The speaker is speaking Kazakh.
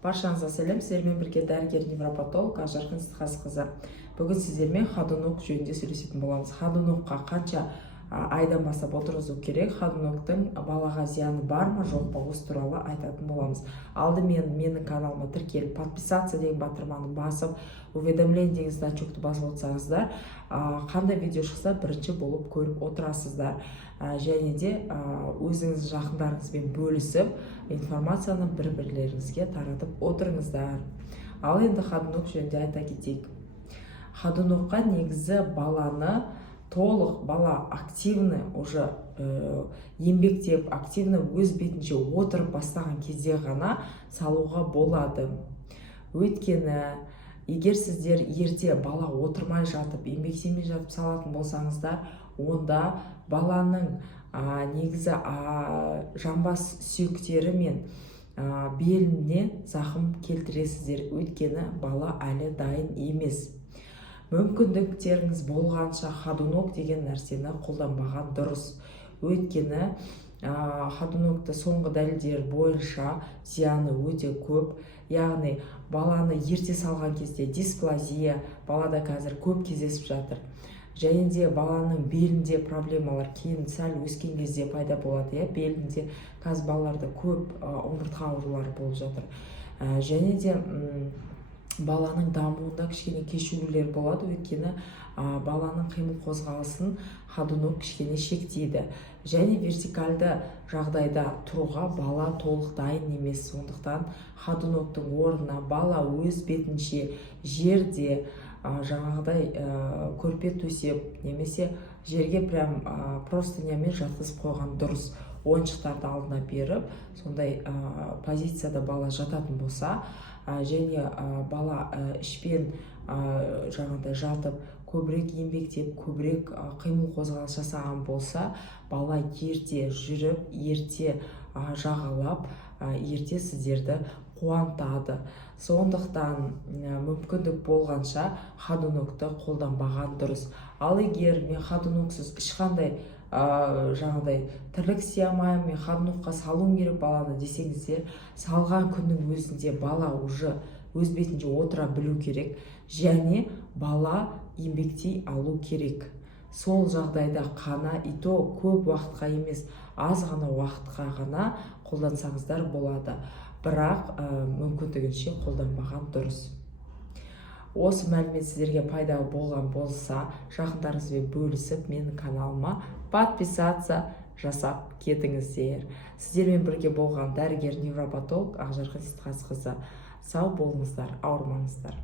Баршаңызға сәлем, сіздермен бірге дәрігер невропатолог Ақжарқын Ситқазықызы. Бүгін сіздермен ходунок жөнінде сөйлесетін боламыз. Ходунокқа қанша айдан бастап отырғызу керек, ходуноктың балаға зияны бар ма жоқ па, осы туралы айтатын боламыз. Алдымен менің каналыма тіркеліп, подписаться деген батырманы басып, уведомление деген значокты басып отырсаңыздар, қандай видео шықса бірінші болып көріп отырасыздар. Және де өзіңіз жақындарыңызбен бөлісіп, информацияны бір-бірлеріңізге таратып отырыңыздар. Ал енді ходунок жөнінде айта кетейік. Ходунокқа негізі баланы толық, бала активны уже еңбектеп, активны өз бетінше отырып бастаған кезде ғана салуға болады. Өйткені егер сіздер ерте бала отырмай жатып, еңбектемей жатып салатын болсаңыздар, онда баланың негізі жамбас сүйектері мен беліне зақым келтіресіздер. Өйткені бала әлі дайын емес. Мүмкіндіктеріңіз болғанша ходунок деген нәрсені қолданбаған дұрыс. Өйткені ходунокты соңғы дәлелдер бойынша зияны өте көп. Яғни баланы ерте салған кезде дисплазия балада қазір көп кездесіп жатыр. Және де баланың белінде проблемалар кейін сәл өскен кезде пайда болады. Белінде қазір балаларда көп омыртқа аурулары болып жатыр. Және де баланың дамуында кішкене кешігулер болады. Өйткені баланың қимыл қозғалысын ходунок кішкене шектейді. Және вертикальды жағдайда тұруға бала толық дайын емес. Сондықтан ходуноктың орнына бала өз бетінше жерде жаңағыдай көрпе төсеп, немесе жерге прям простынямен жатқызып қойған дұрыс. Ойыншықтарды алдына беріп, сондай позицияда бала жататын болса, және бала ішпен жаңағыдай жатып, көбірек еңбектеп, көбірек қимыл қозғалыс жасаған болса, бала ерте жүріп, ерте жағалап, ерте сіздерді қуантады. Сондықтан мүмкіндік болғанша ходунокты қолданбаған дұрыс. Ал егер мен ходуноксыз ешқандай жаңағыдай тірлік істей алмаймын, мен ходунокқа салуым керек баланы десеңіздер, салған күннің өзінде бала уже өз бетінше отыра білу керек, және бала еңбектей алу керек. Сол жағдайда қана, и то көп уақытқа емес, аз ғана уақытқа ғана қолдансаңыздар болады. Бірақ мүмкіндігінше қолданбаған дұрыс. Осы мәлімет сіздерге пайда болған болса, жақындарыңызбен бөлісіп, менің каналыма подписаться жасап кетіңіздер. Сіздермен бірге болған дәрігер невропатолог Ақжарқын Ситқазықызы. Сау болыңыздар, ауырмаңыздар.